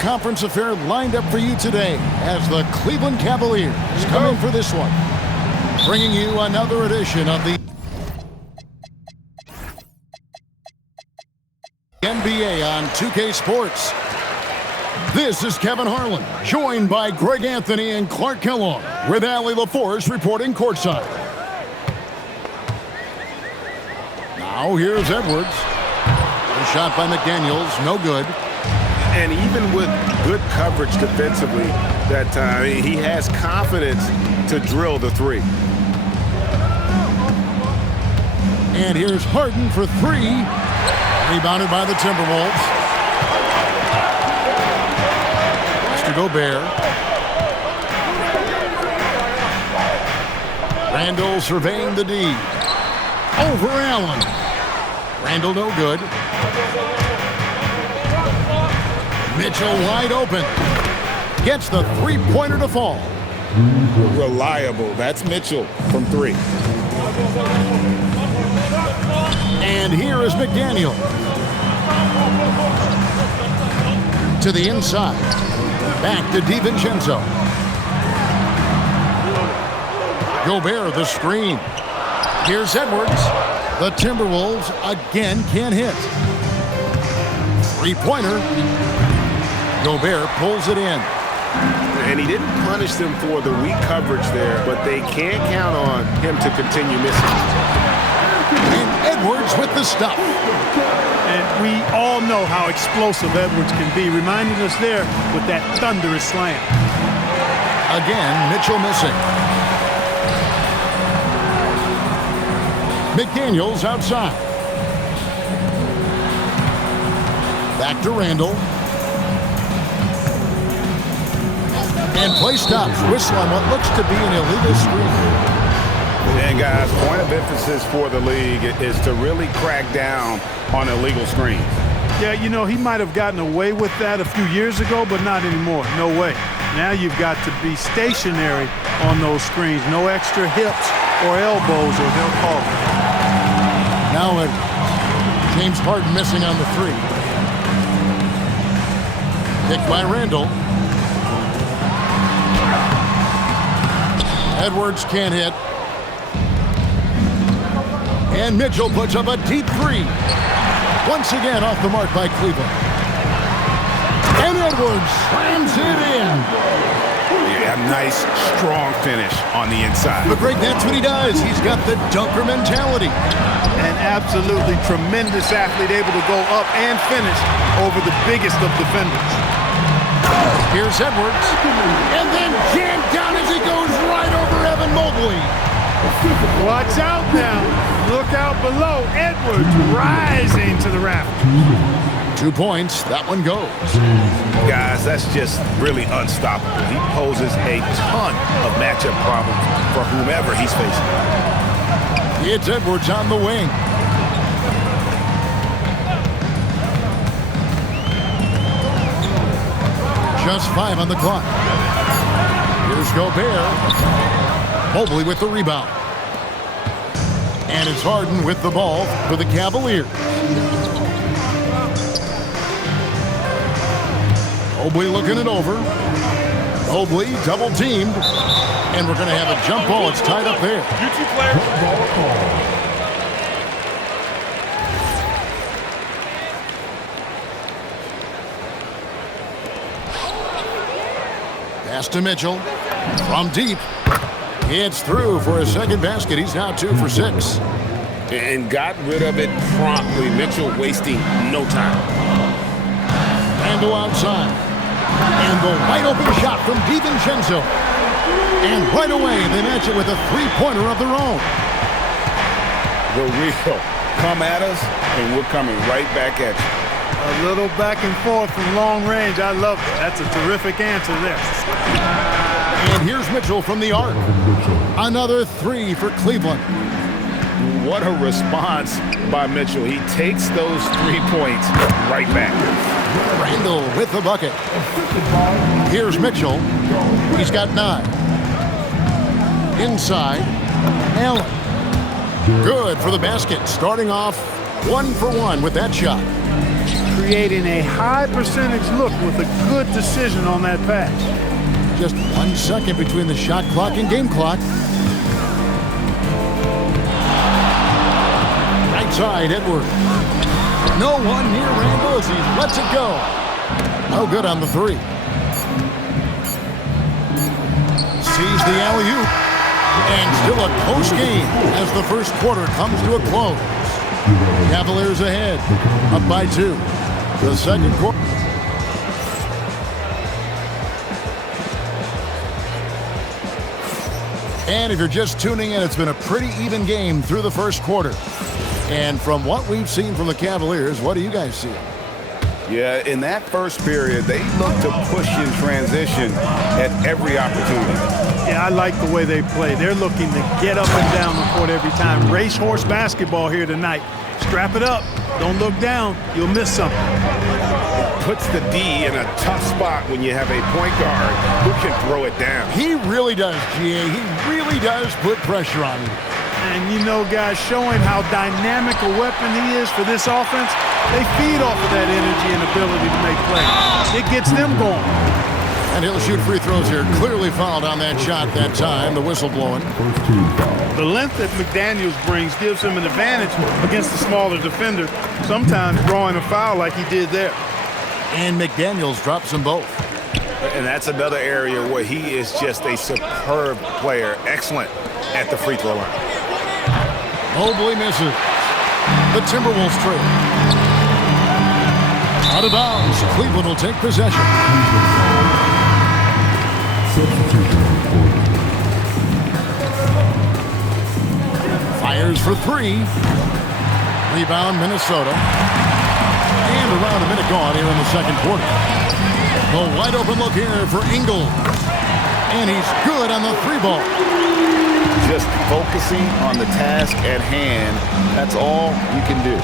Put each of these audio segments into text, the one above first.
conference affair lined up for you today as the Cleveland Cavaliers come in for this one. Bringing you another edition of the NBA on 2K Sports. This is Kevin Harlan, joined by Greg Anthony and Clark Kellogg, with Allie LaForce reporting courtside. Now here's Edwards. A shot by McDaniels, no good. And even with good coverage defensively that time, he has confidence to drill the three. And here's Harden for three. Rebounded by the Timberwolves. To Gobert. Randall surveying the D. Over Allen. Randall no good. Mitchell wide open. Gets the three-pointer to fall. Reliable. That's Mitchell from three. And here is McDaniel. To the inside. Back to DiVincenzo. Gobert the screen. Here's Edwards. The Timberwolves again can't hit. Three-pointer. Gobert pulls it in. And he didn't punish them for the weak coverage there, but they can't count on him to continue missing. And Edwards with the stuff. And we all know how explosive Edwards can be, reminding us there with that thunderous slam. Again, Mitchell missing. McDaniels outside. Back to Randall. And play stops. Whistle on what looks to be an illegal screen. And guys, point of emphasis for the league is to really crack down on illegal screens. Yeah, you know, he might have gotten away with that a few years ago, but not anymore. No way. Now you've got to be stationary on those screens. No extra hips or elbows or they'll call it. Now James Harden missing on the three. Picked by Randall. Edwards can't hit. And Mitchell puts up a deep three. Once again off the mark by Cleveland. And Edwards slams it in. Yeah, nice, strong finish on the inside. But Greg, that's what he does. He's got the dunker mentality. An absolutely tremendous athlete, able to go up and finish over the biggest of defenders. Here's Edwards. And then jammed down as he goes right over Evan Mobley. Watch out now. Look out below. Edwards rising to the rafters. 2 points. That one goes. Guys, that's just really unstoppable. He poses a ton of matchup problems for whomever he's facing. It's Edwards on the wing. Just 5 on the clock. Here's Gobert. Mobley with the rebound. And it's Harden with the ball for the Cavaliers. Mobley looking it over. Mobley double teamed. And we're going to have a jump ball. It's tied up there. Pass to Mitchell. From deep. It's through for his second basket. He's now 2 for 6. And got rid of it promptly. Mitchell wasting no time. Randall outside. And the wide open shot from DiVincenzo. And right away, they match it with a three-pointer of their own. The real come at us, and we're coming right back at you. A little back and forth from long range. I love it. That's a terrific answer there. And here's Mitchell from the arc. Another three for Cleveland. What a response by Mitchell. He takes those 3 points right back. Randall with the bucket. Here's Mitchell. He's got 9. Inside. Allen. Good for the basket. Starting off 1 for 1 with that shot. creating a high percentage look with a good decision on that pass. Just 1 second between the shot clock and game clock. Right side, Edwards. No one near Randall as he lets it go. No good on the three. Sees the alley-oop. And still a close game as the first quarter comes to a close. Cavaliers ahead, up by 2. The second quarter. And if you're just tuning in, it's been a pretty even game through the first quarter. And from what we've seen from the Cavaliers, what do you guys see? Yeah, in that first period, they looked to push in transition at every opportunity. Yeah, I like the way they play. They're looking to get up and down the court every time. Racehorse basketball here tonight. Strap it up. Don't look down. You'll miss something. Puts the D in a tough spot when you have a point guard who can throw it down. He really does, GA. He really does put pressure on you. And you know, guys, showing how dynamic a weapon he is for this offense, they feed off of that energy and ability to make plays. It gets them going. And he'll shoot free throws here. Clearly fouled on that shot that time. The whistle blowing. The length that McDaniels brings gives him an advantage against the smaller defender, sometimes drawing a foul like he did there. And McDaniels drops them both. And that's another area where he is just a superb player. Excellent at the free throw line. Mobley misses. The Timberwolves trail. Out of bounds. Cleveland will take possession. Fires for 3. Rebound, Minnesota. And around a minute gone here in the second quarter. The wide open look here for Ingles. And he's good on the 3-ball. Just focusing on the task at hand. That's all you can do.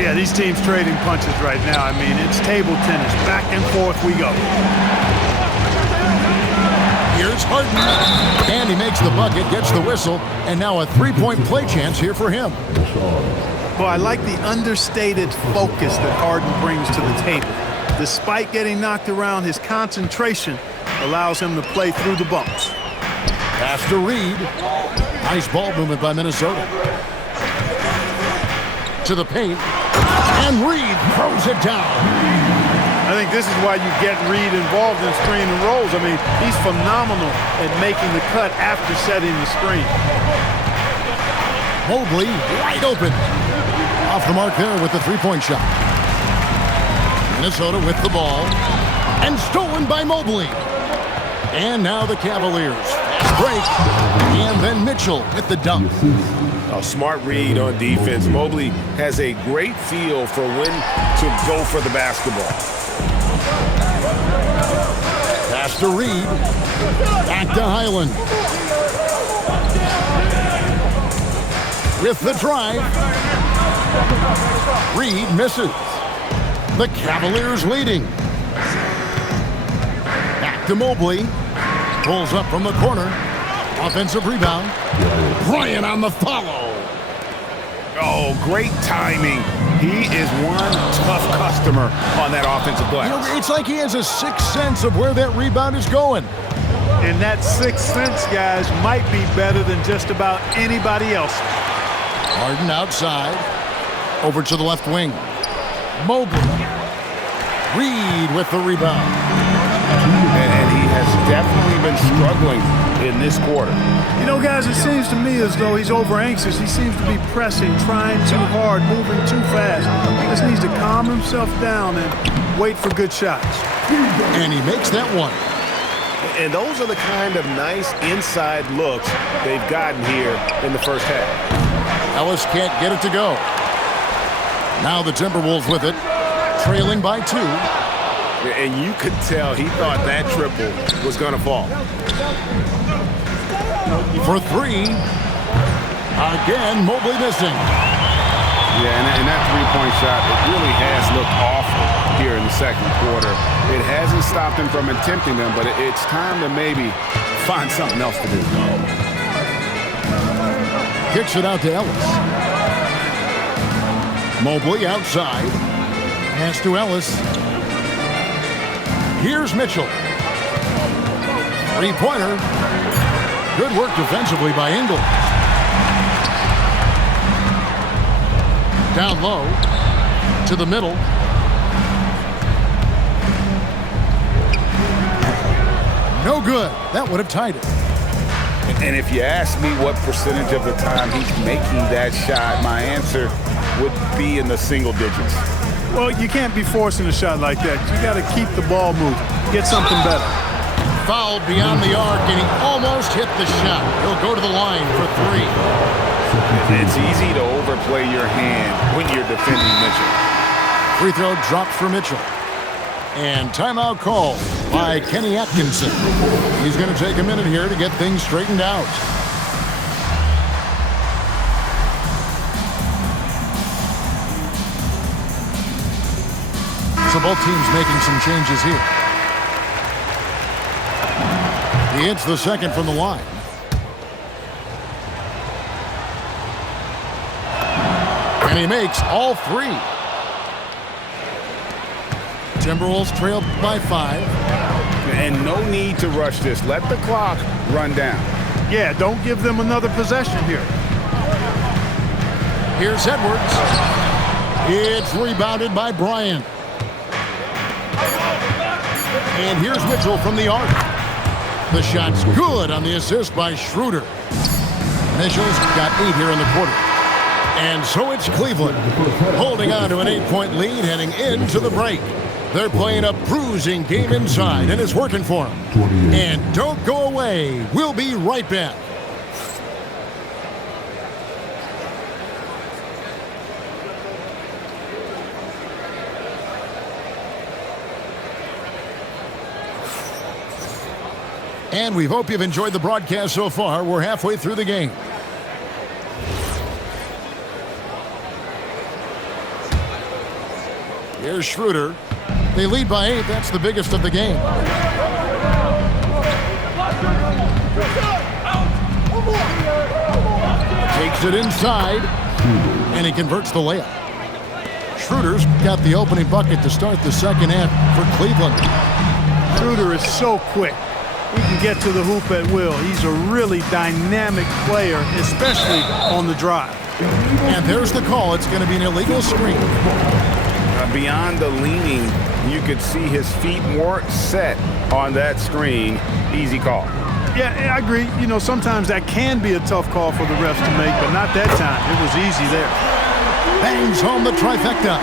Yeah, these teams trading punches right now. I mean, it's table tennis. Back and forth we go. Here's Harden. And he makes the bucket, gets the whistle, and now a 3-point play chance here for him. Well, I like the understated focus that Harden brings to the table. Despite getting knocked around, his concentration allows him to play through the bumps. Pass to Reed. Nice ball movement by Minnesota. To the paint. And Reed throws it down. I think this is why you get Reed involved in screen and rolls. I mean, he's phenomenal at making the cut after setting the screen. Mobley wide open. Off the mark there with the 3-point shot. Minnesota with the ball. And stolen by Mobley. And now the Cavaliers. Break. And then Mitchell with the dunk. A smart read on defense. Mobley has a great feel for when to go for the basketball. Pass to Reed. Back to Highland. With the drive. Reed misses. The Cavaliers leading. Back to Mobley. Pulls up from the corner. Offensive rebound. Bryant on the follow. Oh, great timing. He is one tough customer on that offensive glass. You know, it's like he has a sixth sense of where that rebound is going. And that sixth sense, guys, might be better than just about anybody else. Harden outside. Over to the left wing. Mobley. Reed with the rebound. And he has definitely been struggling in this quarter. You know, guys, it seems to me as though he's over anxious. He seems to be pressing, trying too hard, moving too fast. He just needs to calm himself down and wait for good shots. And he makes that one. And those are the kind of nice inside looks they've gotten here in the first half. Ellis can't get it to go. Now the Timberwolves with it, trailing by 2. And you could tell he thought that triple was going to fall. For 3. Again, Mobley missing. Yeah, and that three-point shot, it really has looked awful here in the second quarter. It hasn't stopped him from attempting them, but it's time to maybe find something else to do. Kicks it out to Ellis. Mobley outside. Pass to Ellis. Here's Mitchell. Three-pointer. Good work defensively by Ingle. Down low. To the middle. No good. That would have tied it. And if you ask me what percentage of the time he's making that shot, my answer would be in the single digits. Well, you can't be forcing a shot like that. You got to keep the ball moving. Get something better. Fouled beyond the arc, and he almost hit the shot. He'll go to the line for three. It's easy to overplay your hand when you're defending Mitchell. Free throw dropped for Mitchell. And timeout call by Kenny Atkinson. He's going to take a minute here to get things straightened out. So both teams making some changes here. He hits the second from the line. And he makes all three. Timberwolves trail by 5. And no need to rush this. Let the clock run down. Yeah, don't give them another possession here. Here's Edwards. It's rebounded by Bryant. And here's Mitchell from the arc. The shot's good on the assist by Schroeder. Mitchell's got 8 here in the quarter. And so it's Cleveland holding on to an 8-point lead heading into the break. They're playing a bruising game inside, and it's working for them. And don't go away. We'll be right back. And we hope you've enjoyed the broadcast so far. We're halfway through the game. Here's Schroeder. They lead by 8. That's the biggest of the game. Takes it inside, and he converts the layup. Schroeder's got the opening bucket to start the second half for Cleveland. Schroeder is so quick. He can get to the hoop at will. He's a really dynamic player, especially on the drive. And there's the call. It's going to be an illegal screen. Beyond the leaning, you could see his feet more set on that screen. Easy call. Yeah, I agree. You know, sometimes that can be a tough call for the refs to make, but not that time. It was easy there. Bangs home the trifecta.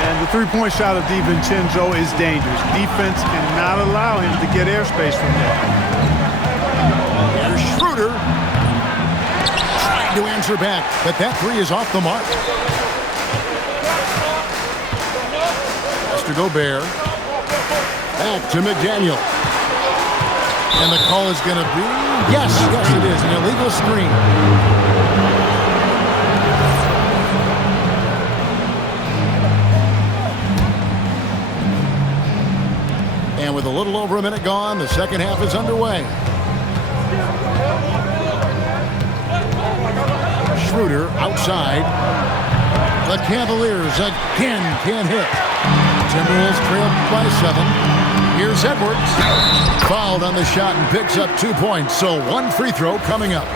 And the three-point shot of DiVincenzo is dangerous. Defense cannot allow him to get airspace from there. Here's Schroeder. Trying to answer back, but that three is off the mark. Gobert. Back to McDaniel. And the call is going to be, yes, it is, an illegal screen. And with a little over a minute gone, the second half is underway. Schroeder outside. The Cavaliers again can't hit. Timberwolves trail by 7. Here's Edwards. Fouled on the shot and picks up 2 points. So one free throw coming up.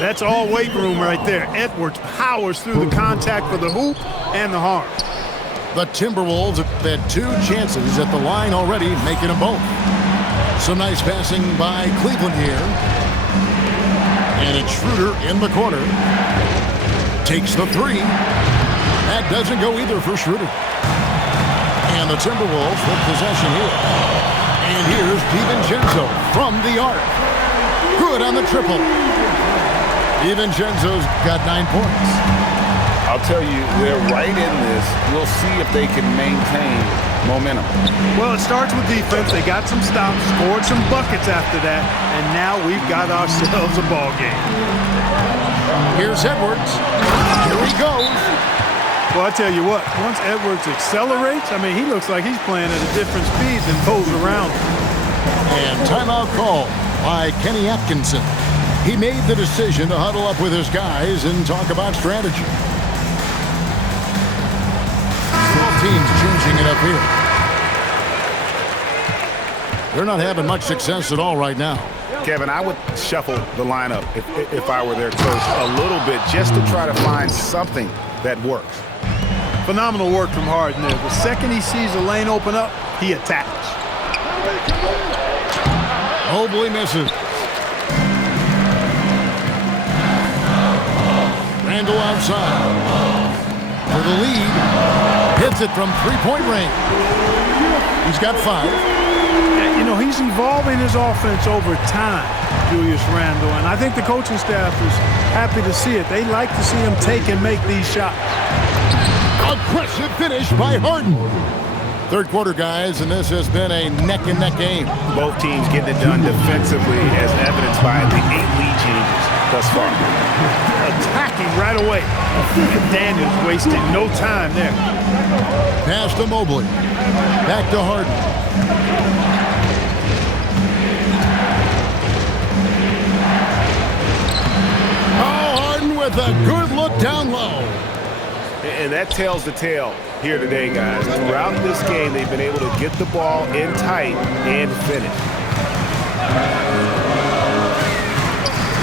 That's all weight room right there. Edwards powers through the contact for the hoop and the harm. The Timberwolves have had 2 chances at the line already, making them both. Some nice passing by Cleveland here. And it's Schroeder in the corner. Takes the 3. That doesn't go either for Schroeder. And the Timberwolves with possession here. And here's DiVincenzo from the arc. Good on the triple. DiVincenzo's got 9 points. I'll tell you, they're right in this. We'll see if they can maintain momentum. Well, it starts with defense. They got some stops, scored some buckets after that, and now we've got ourselves a ball game. Here's Edwards. Here he goes. Well, I tell you what, once Edwards accelerates, I mean, he looks like he's playing at a different speed than those around him. And timeout call by Kenny Atkinson. He made the decision to huddle up with his guys and talk about strategy. teams changing it up here. They're not having much success at all right now. Kevin, I would shuffle the lineup if I were their coach a little bit just to try to find something that works. Phenomenal work from Harden there. The second he sees a lane open up, he attacks. Mobley misses. Randle outside. For the lead. Hits it from three-point range. He's got 5. You know, he's evolving his offense over time, Julius Randle, and I think the coaching staff is happy to see it. They like to see him take and make these shots. Aggressive finish by Harden. Third quarter, guys, and this has been a neck-and-neck game. Both teams getting it done defensively as evidenced by the 8 lead changes thus far. Attacking right away. Daniels wasting no time there. Pass to Mobley. Back to Harden. With a good look down low. And that tells the tale here today, guys. Throughout this game, they've been able to get the ball in tight and finish.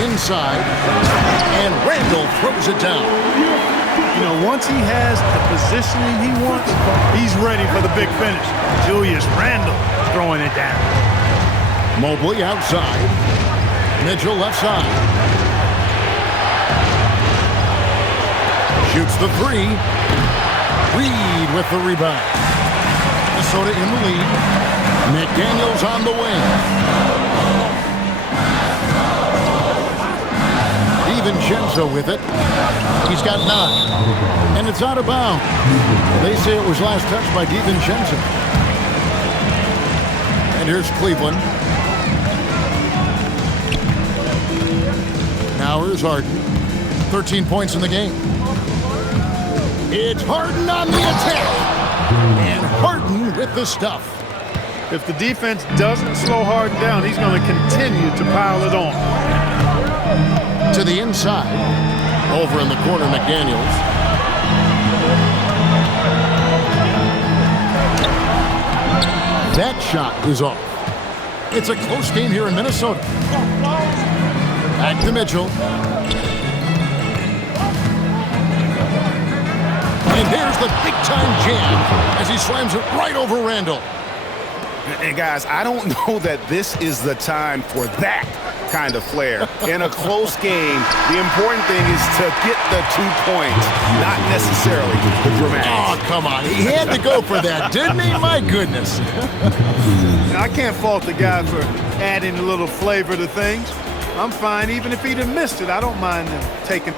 Inside, and Randle throws it down. You know, once he has the positioning he wants, he's ready for the big finish. Julius Randle throwing it down. Mobley outside. Mitchell left side. Shoots the 3. Reed with the rebound. Minnesota in the lead. McDaniels on the wing. DiVincenzo with it. He's got 9. And it's out of bounds. They say it was last touched by DiVincenzo. And here's Cleveland. Now here's Harden. 13 points in the game. It's Harden on the attack. And Harden with the stuff. If the defense doesn't slow Harden down, he's going to continue to pile it on. To the inside. Over in the corner, McDaniels. That shot is off. It's a close game here in Minnesota. Back to Mitchell. And here's the big-time jam as he slams it right over Randle. And guys, I don't know that this is the time for that kind of flair. In a close game, the important thing is to get the 2 points, not necessarily the dramatics. Oh, come on. He had to go for that, didn't he? My goodness. I can't fault the guy for adding a little flavor to things. I'm fine. Even if he'd have missed it, I don't mind him taking.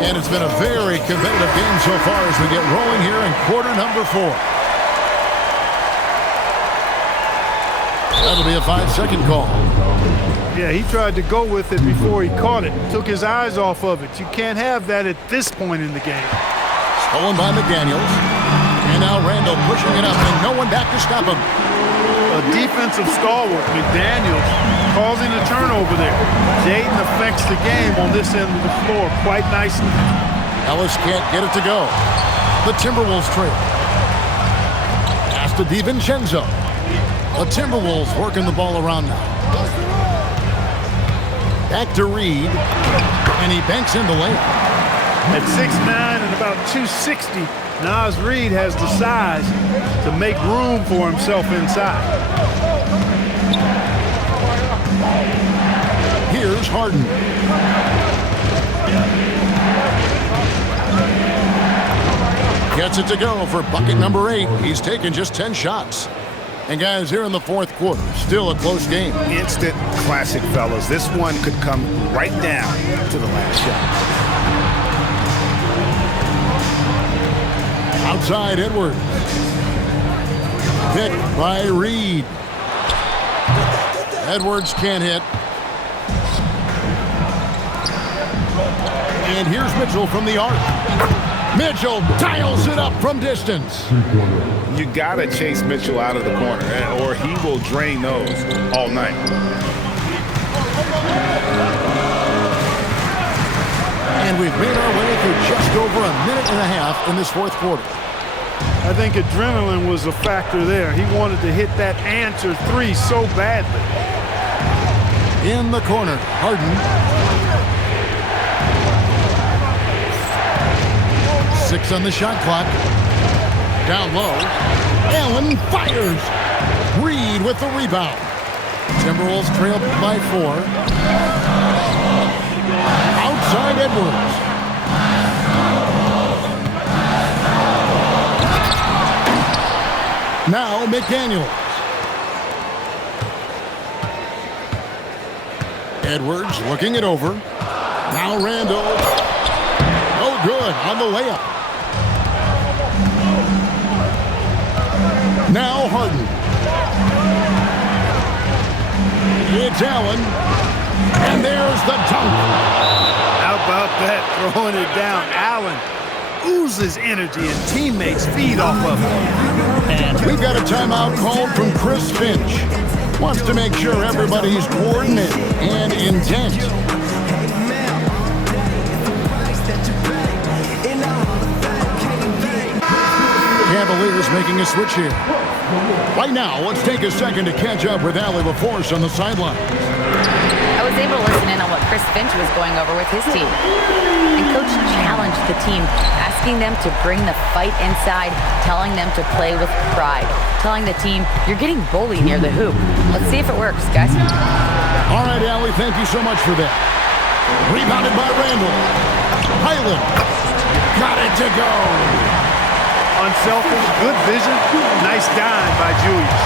And it's been a very competitive game so far as we get rolling here in quarter number 4. That'll be a 5-second call. Yeah, he tried to go with it before he caught it. Took his eyes off of it. You can't have that at this point in the game. Stolen by McDaniels. And now Randle pushing it up and no one back to stop him. A defensive stalwart, McDaniels, causing a turnover there. Jaden affects the game on this end of the floor quite nicely. Ellis can't get it to go. The Timberwolves trail. Pass to DiVincenzo. The Timberwolves working the ball around now. Back to Reed. And he banks in the layup. At 6'9" and about 260, Naz Reid has the size to make room for himself inside. Here's Harden. Gets it to go for bucket number 8. He's taken just 10 shots. And guys, here in the fourth quarter, still a close game. Instant classic, fellas. This one could come right down to the last shot. Outside Edwards. Picked by Reed. Edwards can't hit. And here's Mitchell from the arc. Mitchell dials it up from distance. You gotta chase Mitchell out of the corner, or he will drain those all night. And we've made our way through just over a minute and a half in this fourth quarter. I think adrenaline was a factor there. He wanted to hit that answer three so badly. In the corner, Harden. 6 on the shot clock. Down low. Allen fires. Reed with the rebound. Timberwolves trail by 4. Outside Edwards. Now McDaniels. Edwards looking it over. Now Randall. Oh, good on the layup. Now Harden. It's Allen. And there's the dunk. How about that? Throwing it down. Allen oozes energy and teammates feed off of it. And we've got a timeout called from Chris Finch. Wants to make sure everybody's coordinated and intent. Cavaliers making a switch here. Right now, let's take a second to catch up with Allie LaForce on the sideline. I was able to listen in on what Chris Finch was going over with his team. And Coach challenged the team, asking them to bring the fight inside, telling them to play with pride, telling the team, you're getting bullied near the hoop. Let's see if it works, guys. All right, Allie, thank you so much for that. Rebounded by Randall. Highland. Got it to go. Unselfish, good vision, nice dime by Julius.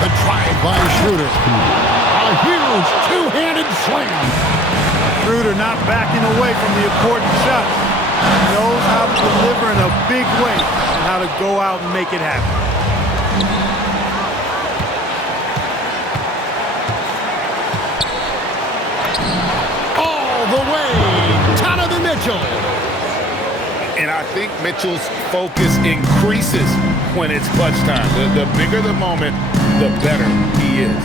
The drive by Schroeder. A huge two-handed slam. Schroeder not backing away from the important shot. He knows how to deliver in a big way and how to go out and make it happen. All the way, Donovan Mitchell. And I think Mitchell's focus increases when it's clutch time. The bigger the moment, the better he is.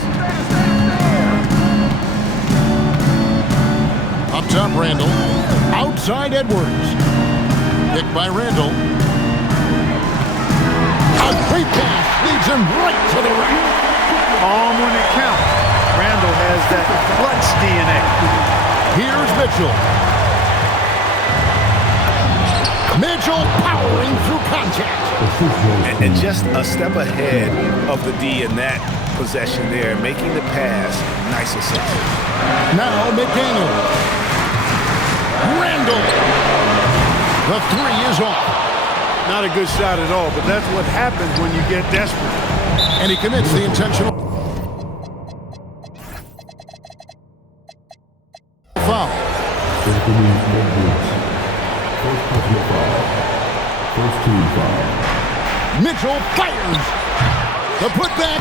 Up top, Randall. Outside Edwards. Picked by Randall. A great pass leads him right to the rack. Calm when it counts. Randall has that clutch DNA. Here's Mitchell. Mitchell powering through contact. And just a step ahead of the D in that possession there, making the pass nice and simple. Now McDaniel. Randall. The 3 is off. Not a good shot at all, but that's what happens when you get desperate. And he commits the intentional foul. First team foul. Mitchell fires. The putback.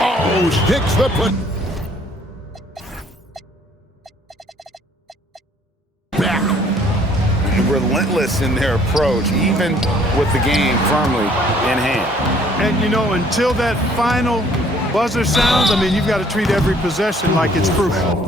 Oh, sticks the put. Back. Relentless in their approach, even with the game firmly in hand. And, you know, until that final buzzer sounds, I mean, you've got to treat every possession like it's crucial.